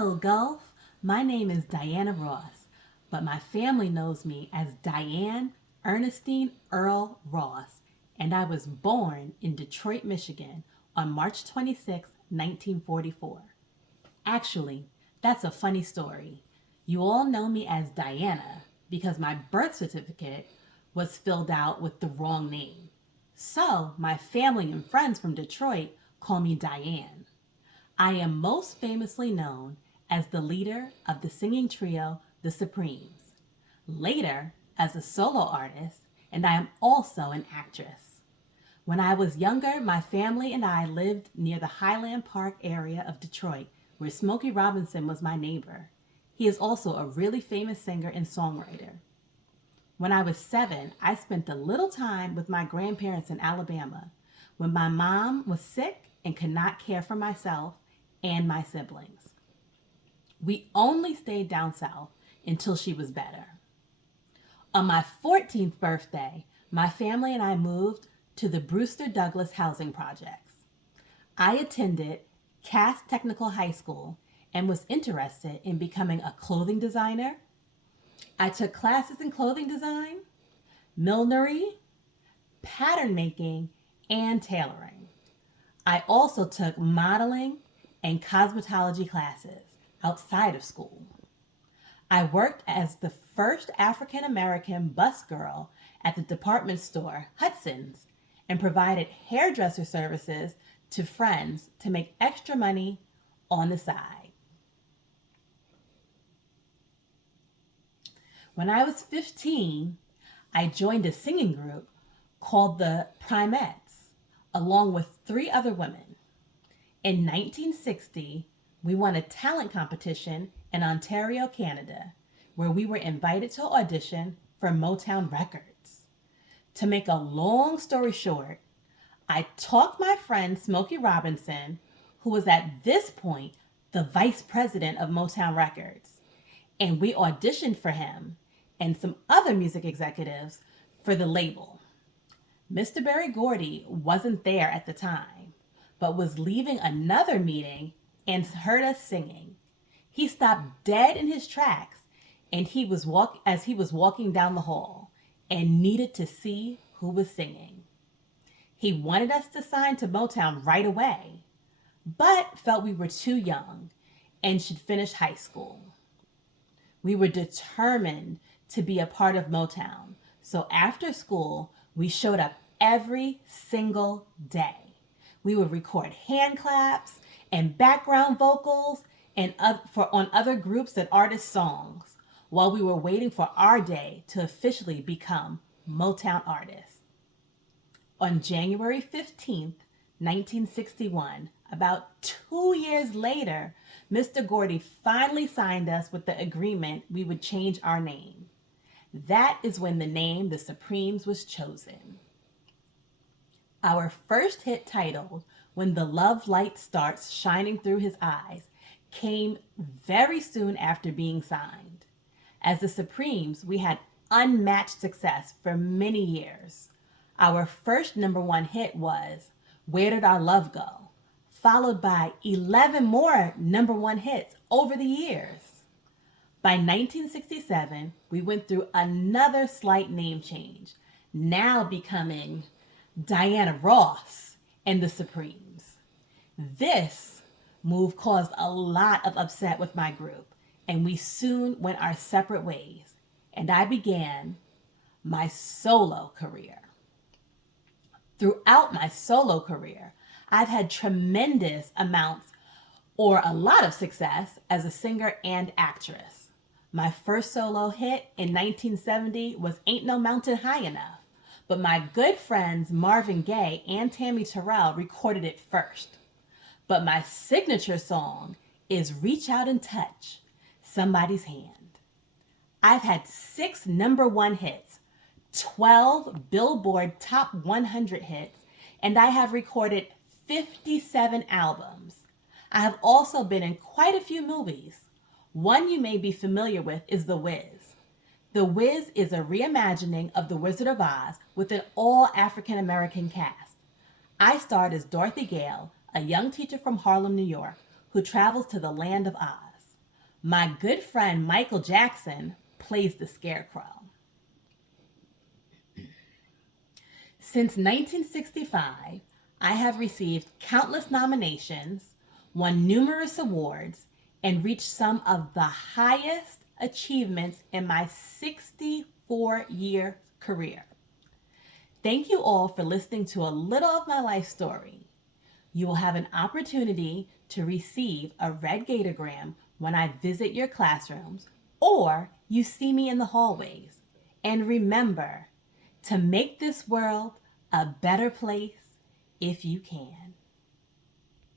Hello, Gulf. My name is Diana Ross, but my family knows me as Diane Ernestine Earl Ross, and I was born in Detroit, Michigan on March 26, 1944. Actually, that's a funny story. You all know me as Diana because my birth certificate was filled out with the wrong name. So, my family and friends from Detroit call me Diane. I am most famously known as the leader of the singing trio The Supremes, later as a solo artist, and I am also an actress. When I was younger, my family and I lived near the Highland Park area of Detroit, where Smokey Robinson was my neighbor. He is also a really famous singer and songwriter. When I was 7, I spent a little time with my grandparents in Alabama when my mom was sick and could not care for myself and my siblings. We only stayed down south until she was better. On my 14th birthday, my family and I moved to the Brewster Douglass housing projects. I attended Cass Technical High School and was interested in becoming a clothing designer. I took classes in clothing design, millinery, pattern making, and tailoring. I also took modeling and cosmetology classes outside of school. I worked as the first African American bus girl at the department store Hudson's and provided hairdresser services to friends to make extra money on the side. When I was 15, I joined a singing group called the Primettes, along with 3 other women. In 1960, we won a talent competition in Ontario, Canada, where we were invited to audition for Motown Records. To make a long story short, I talked my friend Smokey Robinson, who was at this point the vice president of Motown Records, and we auditioned for him and some other music executives for the label. Mr. Berry Gordy wasn't there at the time, but was leaving another meeting and heard us singing. He stopped dead in his tracks and he was walking down the hall and needed to see who was singing. He wanted us to sign to Motown right away, but felt we were too young and should finish high school. We were determined to be a part of Motown, so after school, we showed up every single day. We would record hand claps and background vocals on other groups and artists' songs while we were waiting for our day to officially become Motown artists. On January 15th, 1961, about 2 years later, Mr. Gordy finally signed us with the agreement we would change our name. That is when the name The Supremes was chosen. Our first hit, titled When the Love Light Starts Shining Through His Eyes, came very soon after being signed. As the Supremes, we had unmatched success for many years. Our first #1 hit was Where Did Our Love Go?, followed by 11 more #1 hits over the years. By 1967, we went through another slight name change, now becoming Diana Ross and the Supremes. This move caused a lot of upset with my group, and we soon went our separate ways, and I began my solo career. Throughout my solo career, I've had tremendous amounts or a lot of success as a singer and actress. My first solo hit in 1970 was Ain't No Mountain High Enough, but my good friends Marvin Gaye and Tammy Terrell recorded it first. But my signature song is Reach Out and Touch Somebody's Hand. I've had 6 #1 hits, 12 Billboard Top 100 hits, and I have recorded 57 albums. I have also been in quite a few movies. One you may be familiar with is The Wiz. The Wiz is a reimagining of The Wizard of Oz with an all African American cast. I starred as Dorothy Gale, a young teacher from Harlem, New York, who travels to the land of Oz. My good friend Michael Jackson plays the Scarecrow. Since 1965, I have received countless nominations, won numerous awards, and reached some of the highest achievements in my 64-year career. Thank you all for listening to a little of my life story. You will have an opportunity to receive a red Gatogram when I visit your classrooms or you see me in the hallways. And remember to make this world a better place if you can.